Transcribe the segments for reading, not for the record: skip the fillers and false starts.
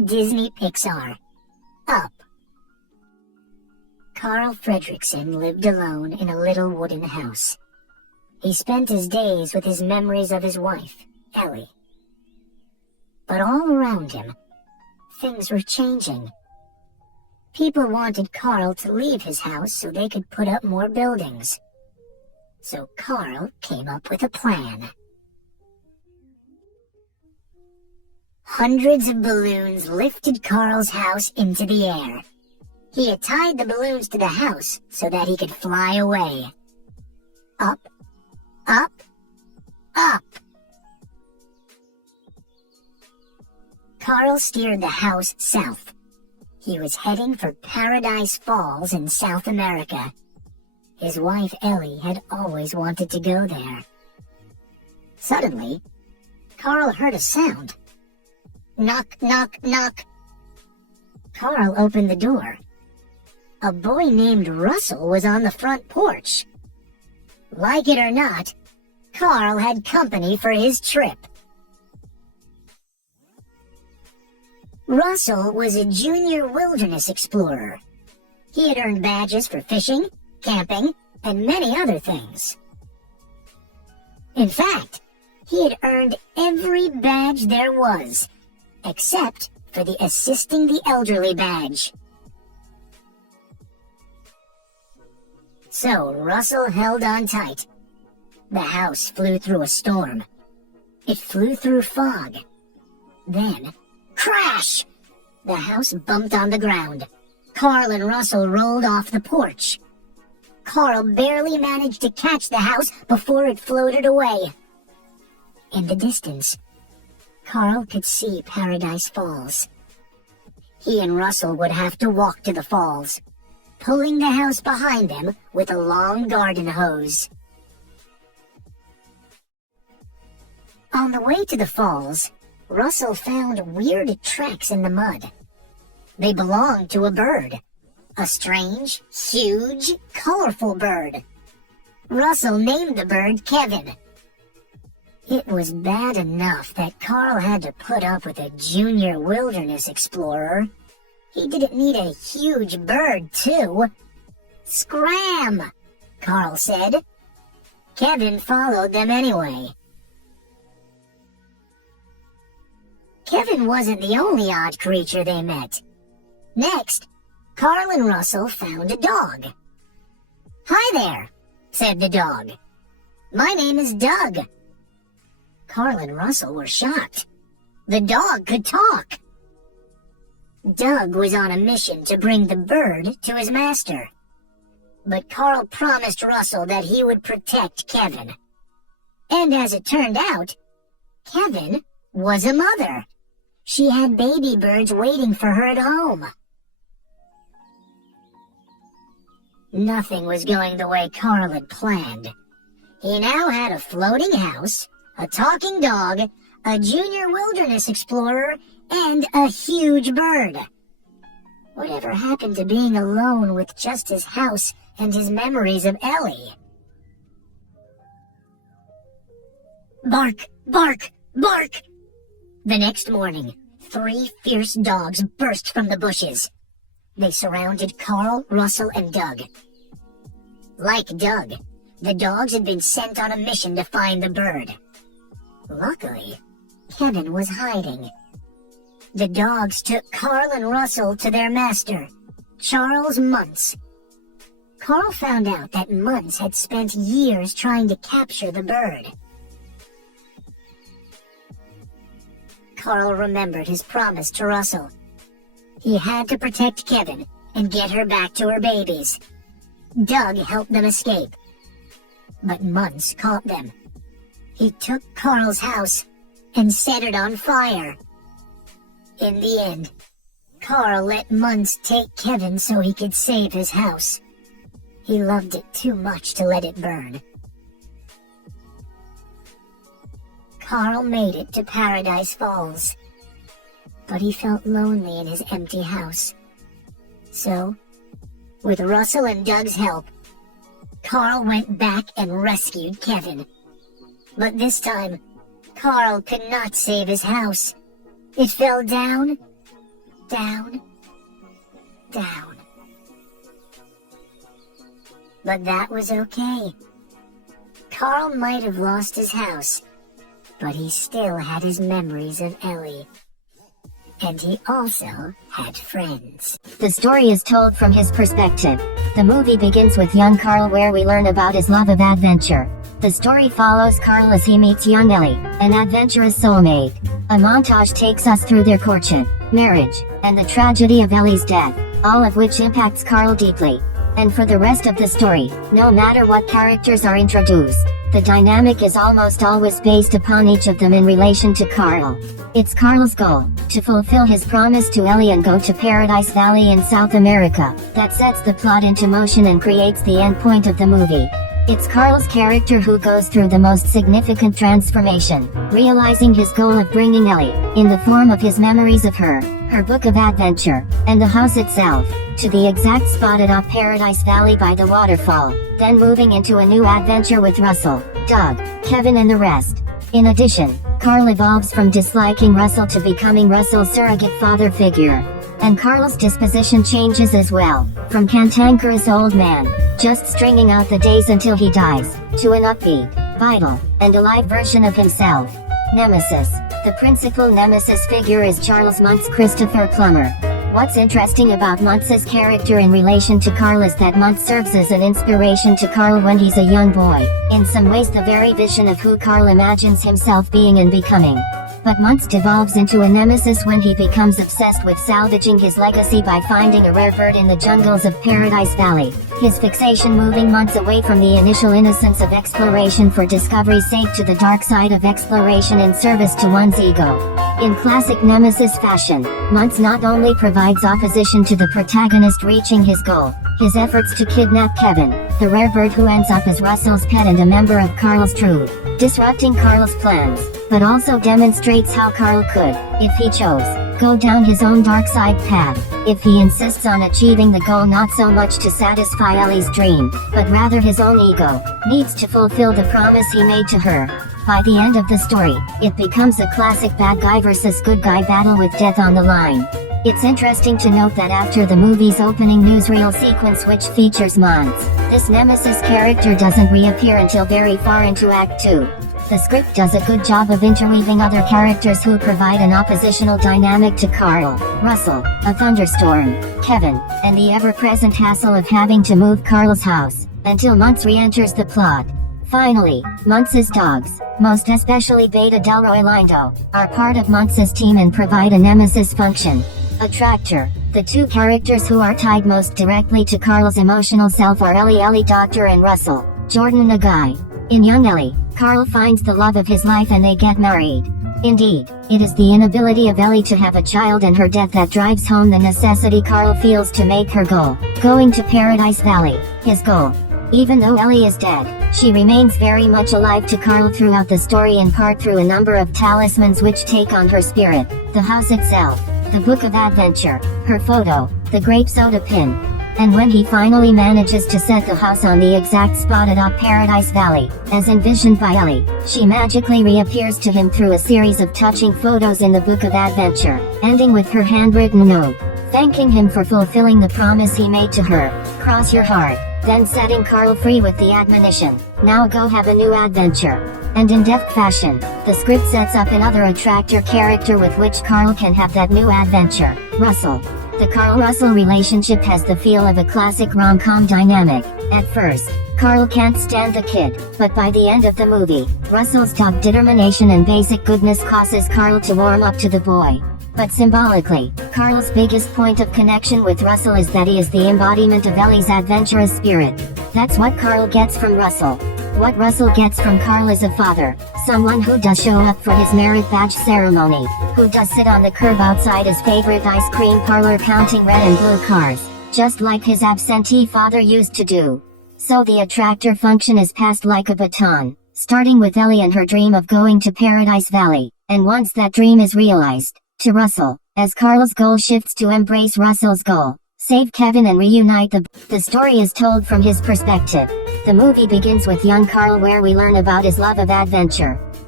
Disney Pixar. Up. Carl Fredricksen lived alone in a little wooden house. He spent his days with his memories of his wife, Ellie. But all around him, things were changing. People wanted Carl to leave his house so they could put up more buildings. So Carl came up with a plan. Hundreds of balloons lifted Carl's house into the air. He had tied the balloons to the house so that he could fly away. Up, up, up. Carl steered the house south. He was heading for Paradise Falls in South America. His wife Ellie had always wanted to go there. Suddenly, Carl heard a sound. Knock, knock, knock. Carl opened the door. A boy named Russell was on the front porch. Like it or not, Carl had company for his trip. Russell was a junior wilderness explorer. He had earned badges for fishing, camping, and many other things. In fact, he had earned every badge there was, except for the Assisting the Elderly badge. So Russell held on tight. The house flew through a storm. It flew through fog. Then, crash! The house bumped on the ground. Carl and Russell rolled off the porch. Carl barely managed to catch the house before it floated away. In the distance, Carl could see Paradise Falls. He and Russell would have to walk to the falls, pulling the house behind them with a long garden hose. On the way to the falls, Russell found weird tracks in the mud. They belonged to a bird. A strange, huge, colorful bird. Russell named the bird Kevin. It was bad enough that Carl had to put up with a junior wilderness explorer. He didn't need a huge bird, too. Scram! Carl said. Kevin followed them anyway. Kevin wasn't the only odd creature they met. Next, Carl and Russell found a dog. Hi there, said the dog. My name is Doug. Carl and Russell were shocked. The dog could talk. Doug was on a mission to bring the bird to his master. But Carl promised Russell that he would protect Kevin. And as it turned out, Kevin was a mother. She had baby birds waiting for her at home. Nothing was going the way Carl had planned. He now had a floating house, a talking dog, a junior wilderness explorer, and a huge bird. Whatever happened to being alone with just his house and his memories of Ellie? Bark, bark, bark! The next morning, 3 fierce dogs burst from the bushes. They surrounded Carl, Russell, and Doug. Like Doug, the dogs had been sent on a mission to find the bird. Luckily, Kevin was hiding. The dogs took Carl and Russell to their master, Charles Muntz. Carl found out that Muntz had spent years trying to capture the bird. Carl remembered his promise to Russell. He had to protect Kevin and get her back to her babies. Doug helped them escape. But Muntz caught them. He took Carl's house and set it on fire. In the end, Carl let Muntz take Kevin so he could save his house. He loved it too much to let it burn. Carl made it to Paradise Falls, but he felt lonely in his empty house. So, with Russell and Doug's help, Carl went back and rescued Kevin. But this time, Carl could not save his house. It fell down down, down. But that was okay. Carl might have lost his house, but he still had his memories of Ellie. And he also had friends. The story is told from his perspective. The movie begins with young Carl, where we learn about his love of adventure. The story follows Carl as he meets young Ellie, an adventurous soulmate. A montage takes us through their courtship, marriage, and the tragedy of Ellie's death, all of which impacts Carl deeply. And for the rest of the story, no matter what characters are introduced, the dynamic is almost always based upon each of them in relation to Carl. It's Carl's goal, to fulfill his promise to Ellie and go to Paradise Valley in South America, that sets the plot into motion and creates the end point of the movie. It's Carl's character who goes through the most significant transformation, realizing his goal of bringing Ellie, in the form of his memories of her book of adventure, and the house itself, to the exact spot atop Paradise Valley by the waterfall, then moving into a new adventure with Russell, Doug, Kevin and the rest. In addition, Carl evolves from disliking Russell to becoming Russell's surrogate father figure. And Carl's disposition changes as well, from cantankerous old man, just stringing out the days until he dies, to an upbeat, vital, and alive version of himself. Nemesis. The principal nemesis figure is Charles Muntz Christopher Plummer. What's interesting about Muntz's character in relation to Carl is that Muntz serves as an inspiration to Carl when he's a young boy, in some ways the very vision of who Carl imagines himself being and becoming. But Muntz devolves into a nemesis when he becomes obsessed with salvaging his legacy by finding a rare bird in the jungles of Paradise Valley, his fixation moving Muntz away from the initial innocence of exploration for discovery safe to the dark side of exploration in service to one's ego. In classic nemesis fashion, Muntz not only provides opposition to the protagonist reaching his goal, his efforts to kidnap Kevin, the rare bird who ends up as Russell's pet and a member of Carl's troop, disrupting Carl's plans, but also demonstrates how Carl could, if he chose, go down his own dark side path, if he insists on achieving the goal not so much to satisfy Ellie's dream, but rather his own ego, needs to fulfill the promise he made to her. By the end of the story, it becomes a classic bad guy versus good guy battle with death on the line. It's interesting to note that after the movie's opening newsreel sequence which features Muntz, this nemesis character doesn't reappear until very far into Act 2. The script does a good job of interweaving other characters who provide an oppositional dynamic to Carl, Russell, a thunderstorm, Kevin, and the ever-present hassle of having to move Carl's house, until Muntz re-enters the plot. Finally, Muntz's dogs, most especially Beta Delroy Lindo, are part of Muntz's team and provide a nemesis function. A tractor. The two characters who are tied most directly to Carl's emotional self are Ellie Doctor and Russell, Jordan Nagai. In young Ellie, Carl finds the love of his life and they get married. Indeed, it is the inability of Ellie to have a child and her death that drives home the necessity Carl feels to make her goal, going to Paradise Valley, his goal. Even though Ellie is dead, she remains very much alive to Carl throughout the story, in part through a number of talismans which take on her spirit, the house itself, the book of adventure, her photo, the grape soda pin. And when he finally manages to set the house on the exact spot atop Paradise Valley, as envisioned by Ellie, she magically reappears to him through a series of touching photos in the book of adventure, ending with her handwritten note, thanking him for fulfilling the promise he made to her, cross your heart, then setting Carl free with the admonition, now go have a new adventure. And in deft fashion, the script sets up another attractor character with which Carl can have that new adventure, Russell. The Carl-Russell relationship has the feel of a classic rom-com dynamic. At first, Carl can't stand the kid, but by the end of the movie, Russell's dogged determination and basic goodness causes Carl to warm up to the boy. But symbolically, Carl's biggest point of connection with Russell is that he is the embodiment of Ellie's adventurous spirit. That's what Carl gets from Russell. What Russell gets from Carl is a father, someone who does show up for his merit badge ceremony, who does sit on the curb outside his favorite ice cream parlor counting red and blue cars, just like his absentee father used to do. So the attractor function is passed like a baton, starting with Ellie and her dream of going to Paradise Valley, and once that dream is realized, to Russell, as Carl's goal shifts to embrace Russell's goal, save Kevin and reunite the story is told from his perspective. The movie begins with young Carl, where we learn about his love of adventure.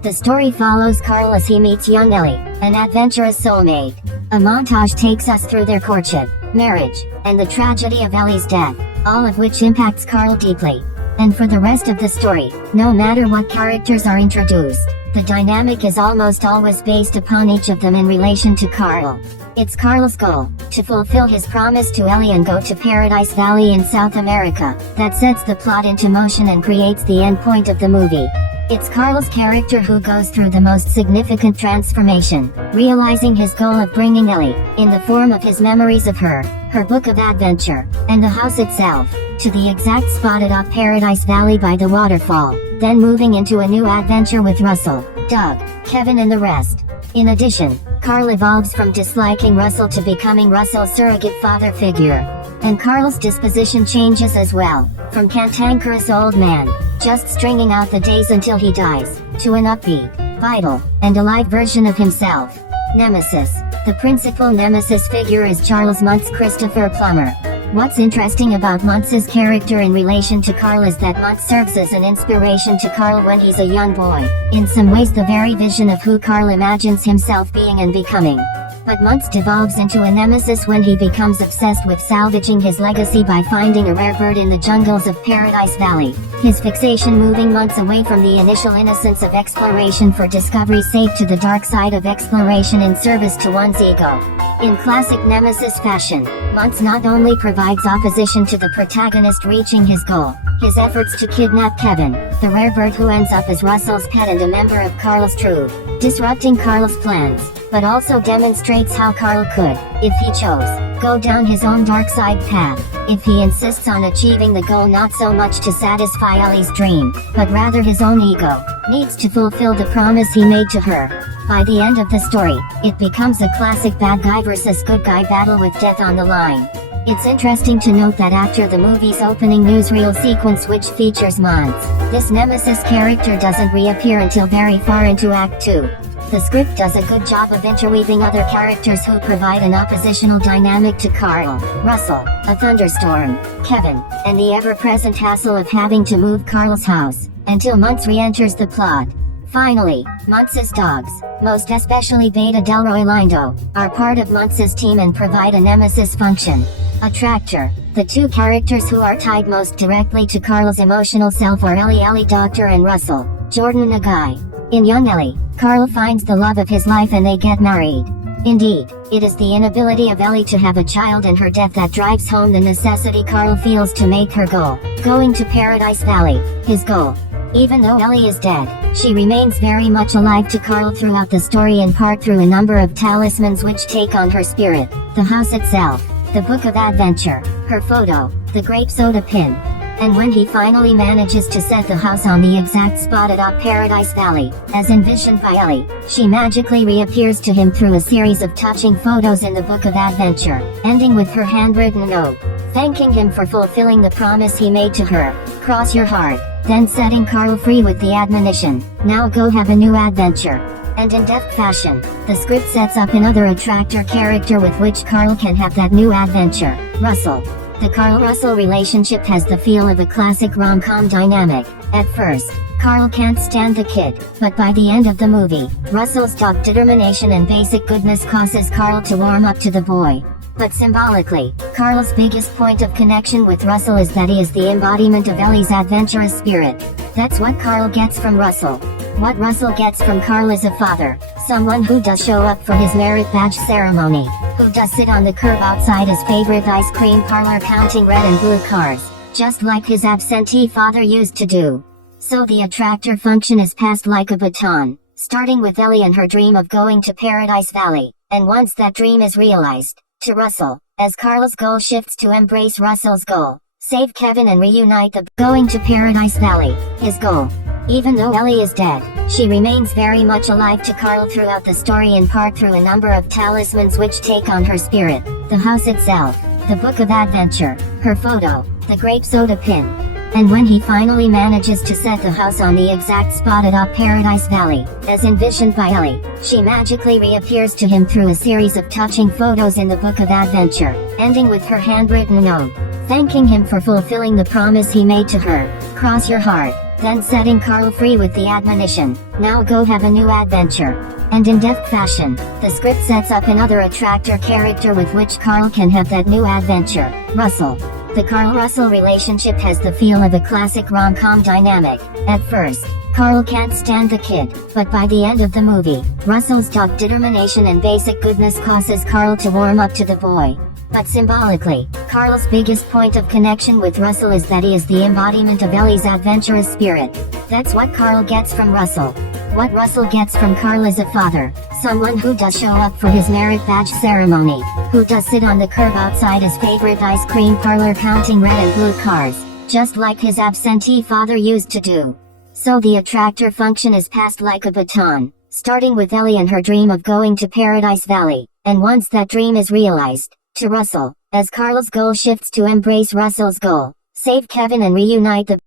The story follows Carl as he meets young Ellie, an adventurous soulmate. A montage takes us through their courtship, marriage, and the tragedy of Ellie's death, all of which impacts Carl deeply. And for the rest of the story, no matter what characters are introduced, the dynamic is almost always based upon each of them in relation to Carl. It's Carl's goal, to fulfill his promise to Ellie and go to Paradise Valley in South America, that sets the plot into motion and creates the end point of the movie. It's Carl's character who goes through the most significant transformation, realizing his goal of bringing Ellie, in the form of his memories of her book of adventure, and the house itself, to the exact spot atop Paradise Valley by the waterfall, then moving into a new adventure with Russell, Doug, Kevin and the rest. In addition, Carl evolves from disliking Russell to becoming Russell's surrogate father figure. And Carl's disposition changes as well, from cantankerous old man, just stringing out the days until he dies, to an upbeat, vital, and alive version of himself. Nemesis. The principal nemesis figure is Charles Muntz Christopher Plummer. What's interesting about Muntz's character in relation to Carl is that Muntz serves as an inspiration to Carl when he's a young boy, in some ways the very vision of who Carl imagines himself being and becoming. But Muntz devolves into a nemesis when he becomes obsessed with salvaging his legacy by finding a rare bird in the jungles of Paradise Valley, his fixation moving Muntz away from the initial innocence of exploration for discovery safe to the dark side of exploration in service to one's ego. In classic nemesis fashion, Muntz not only provides opposition to the protagonist reaching his goal, his efforts to kidnap Kevin, the rare bird who ends up as Russell's pet and a member of Carl's troop, disrupting Carl's plans, but also demonstrates how Carl could, if he chose, go down his own dark side path, if he insists on achieving the goal not so much to satisfy Ellie's dream, but rather his own ego, needs to fulfill the promise he made to her. By the end of the story, it becomes a classic bad guy versus good guy battle with death on the line. It's interesting to note that after the movie's opening newsreel sequence which features Muntz, this nemesis character doesn't reappear until very far into Act 2. The script does a good job of interweaving other characters who provide an oppositional dynamic to Carl, Russell, a thunderstorm, Kevin, and the ever-present hassle of having to move Carl's house, until Muntz re-enters the plot. Finally, Muntz's dogs, most especially Beta Delroy Lindo, are part of Muntz's team and provide a nemesis function. A tractor. The two characters who are tied most directly to Carl's emotional self are Ellie Doctor and Russell, Jordan Nagai. In young Ellie, Carl finds the love of his life and they get married. Indeed, it is the inability of Ellie to have a child and her death that drives home the necessity Carl feels to make her goal, going to Paradise Valley, his goal. Even though Ellie is dead, she remains very much alive to Carl throughout the story in part through a number of talismans which take on her spirit, the house itself, the book of adventure, her photo, the grape soda pin. And when he finally manages to set the house on the exact spot atop Paradise Valley, as envisioned by Ellie, she magically reappears to him through a series of touching photos in the book of adventure, ending with her handwritten note, thanking him for fulfilling the promise he made to her, cross your heart, then setting Carl free with the admonition, now go have a new adventure. And in deft fashion, the script sets up another attractor character with which Carl can have that new adventure, Russell. The Carl-Russell relationship has the feel of a classic rom-com dynamic. At first, Carl can't stand the kid, but by the end of the movie, Russell's dogged determination and basic goodness causes Carl to warm up to the boy. But symbolically, Carl's biggest point of connection with Russell is that he is the embodiment of Ellie's adventurous spirit. That's what Carl gets from Russell. What Russell gets from Carl is a father, someone who does show up for his merit badge ceremony, who does sit on the curb outside his favorite ice cream parlor counting red and blue cars, just like his absentee father used to do. So the attractor function is passed like a baton, starting with Ellie and her dream of going to Paradise Valley, and once that dream is realized, to Russell, as Carl's goal shifts to embrace Russell's goal, save Kevin and reunite the going to Paradise Valley, his goal. Even though Ellie is dead, she remains very much alive to Carl throughout the story in part through a number of talismans which take on her spirit, the house itself, the book of adventure, her photo, the grape soda pin. And when he finally manages to set the house on the exact spot atop Paradise Valley, as envisioned by Ellie, she magically reappears to him through a series of touching photos in the book of adventure, ending with her handwritten note, thanking him for fulfilling the promise he made to her, cross your heart, then setting Carl free with the admonition, "Now go have a new adventure." And in deft fashion, the script sets up another attractor character with which Carl can have that new adventure, Russell. The Carl-Russell relationship has the feel of a classic rom-com dynamic. At first, Carl can't stand the kid, but by the end of the movie, Russell's dogged determination and basic goodness causes Carl to warm up to the boy. But symbolically, Carl's biggest point of connection with Russell is that he is the embodiment of Ellie's adventurous spirit. That's what Carl gets from Russell. What Russell gets from Carl is a father, someone who does show up for his merit badge ceremony, who does sit on the curb outside his favorite ice cream parlor counting red and blue cars, just like his absentee father used to do. So the attractor function is passed like a baton, starting with Ellie and her dream of going to Paradise Valley, and once that dream is realized, to Russell, as Carl's goal shifts to embrace Russell's goal, save Kevin and reunite the